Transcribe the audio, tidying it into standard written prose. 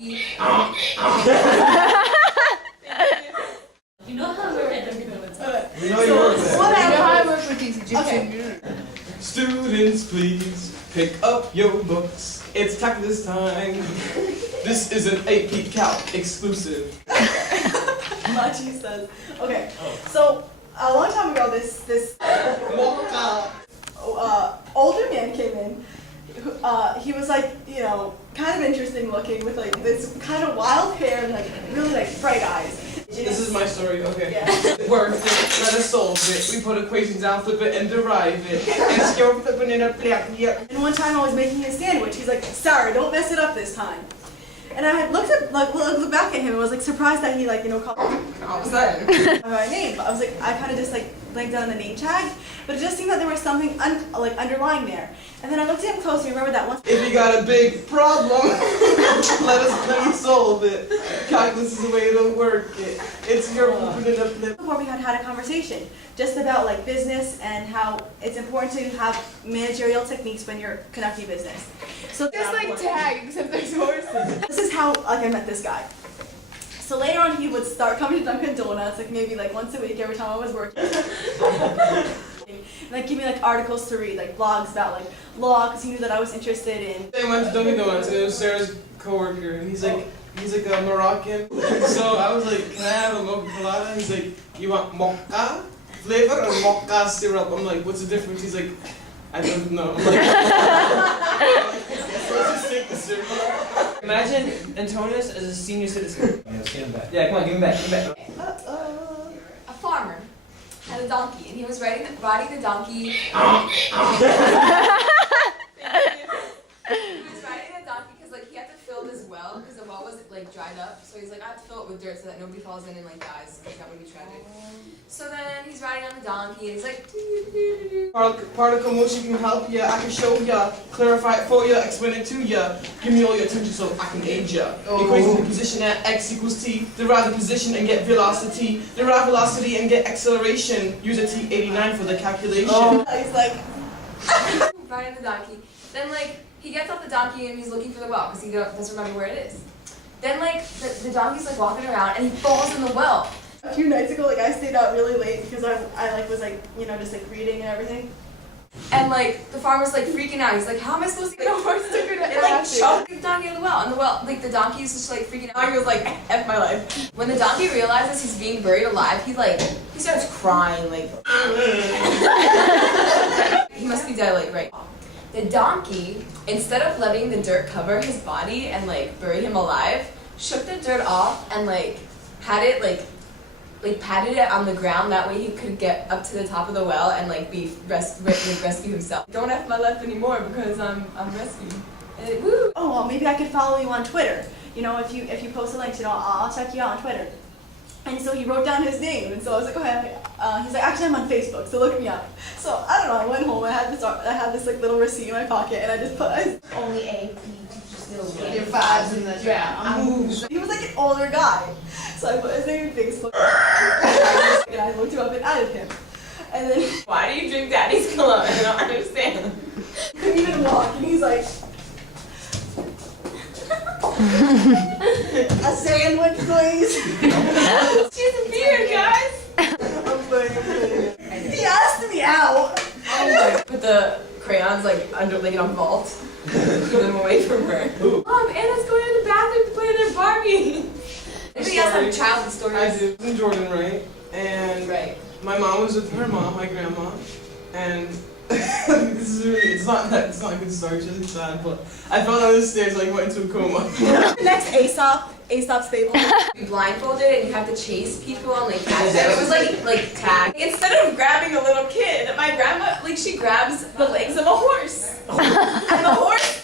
You know how we're at the We know you work there. What happened? I work with these Egyptian Students, please pick up your books. It's calculus time. This is an AP Calc exclusive. Machi says. Okay, so a long time ago, this older man came in. He was like, you know, kind of interesting looking with like this kind of wild hair and like really like bright eyes. This is my story, okay. Yeah. Worth it, let us solve it. We put equations out, flip it, and derive it. And skill flipping in a plate. And one time I was making a sandwich. He's like, sorry, don't mess it up this time. And I had looked back at him and was like surprised that he like, you know, called my name. But I was like, I kind of just like blanked out on the name tag, but it just seemed that there was something like underlying there. And then I looked at him closely. Remember that one? If you got a big problem, let me solve it. Calculus is the way to work it. It's your flipping in a flip. Before we had a conversation just about like business and how it's important to have managerial techniques when you're conducting business. So Just like tag, except there's horses. this is how like I met this guy. So later on, he would start coming to Dunkin' Donuts, like maybe like once a week, every time I was working. And like give me like articles to read, like blogs about like law, because he knew that I was interested in. I went to Dunkin' Donuts and it was Sarah's coworker, and he's like a Moroccan. So I was like, can I have a mocha colada? He's like, you want mocha flavor or mocha syrup? I'm like, what's the difference? He's like, I don't know. I'm like, let's just take the syrup. Imagine Antonius as a senior citizen. Let's get him back. Yeah, come on, give him back, give him back. A farmer had a donkey, and he was riding the donkey. He was riding the donkey because like he had to fill this well because the well was like dried up. So he's like, I have to fill it with dirt so that nobody falls in and like dies because that would be tragic. So then he's riding on the donkey and he's like, Particle motion can help ya, I can show ya, clarify it for ya, explain it to ya. Give me all your attention so I can aid ya. Equation the position at x equals t, derive the position and get velocity, derive velocity and get acceleration. Use a T89 for the calculation. He's like, riding the donkey. Then like he gets off the donkey and he's looking for the well because he doesn't remember where it is. Then like the donkey's like walking around and he falls in the well. a few nights ago, like I stayed out really late because I like was like, you know, just like reading and everything. And like the farmer's like freaking out. He's like, how am I supposed to get a horse to go to and like choke the donkey in the well? And the well, like the donkey is just like freaking out. He was like, F my life. When the donkey realizes he's being buried alive, he starts crying like he must be dead like right. The donkey, instead of letting the dirt cover his body and like bury him alive, shook the dirt off and like had it like patted it on the ground. That way he could get up to the top of the well and like rescue himself. Don't F my life anymore because I'm rescued. And woo! Oh well, maybe I could follow you on Twitter. You know, if you post a link, you know, I'll check you out on Twitter. And so he wrote down his name, and so I was like, okay. He's like, actually, I'm on Facebook, so look me up. So I don't know. I went home. I had this like little receipt in my pocket, and I just put. Only A, P, still Your vibes in the ground. He was like an older guy, so I put his name in Facebook. And I looked him up and added him. And then Why do you drink Daddy's cologne? I don't understand. he couldn't even walk, and he's like, a sandwich, please. She's a beard, guys. I'm playing. He asked me out. Put the crayons like under like in a vault. Keep them away from her. Mom, Anna's going to the bathroom to play with her Barbie. Anybody else have childhood stories? I do. I was in Jordan, right? And Right. my mom was with her mom, my grandma, and this is really, it's not a good story, it's really sad, but I fell down the stairs like went into a coma. Next, Aesop Stable. You blindfolded and you have to chase people and like catch them. It was like tag. Instead of grabbing a little kid, my grandma she grabs the legs of a horse. And the horse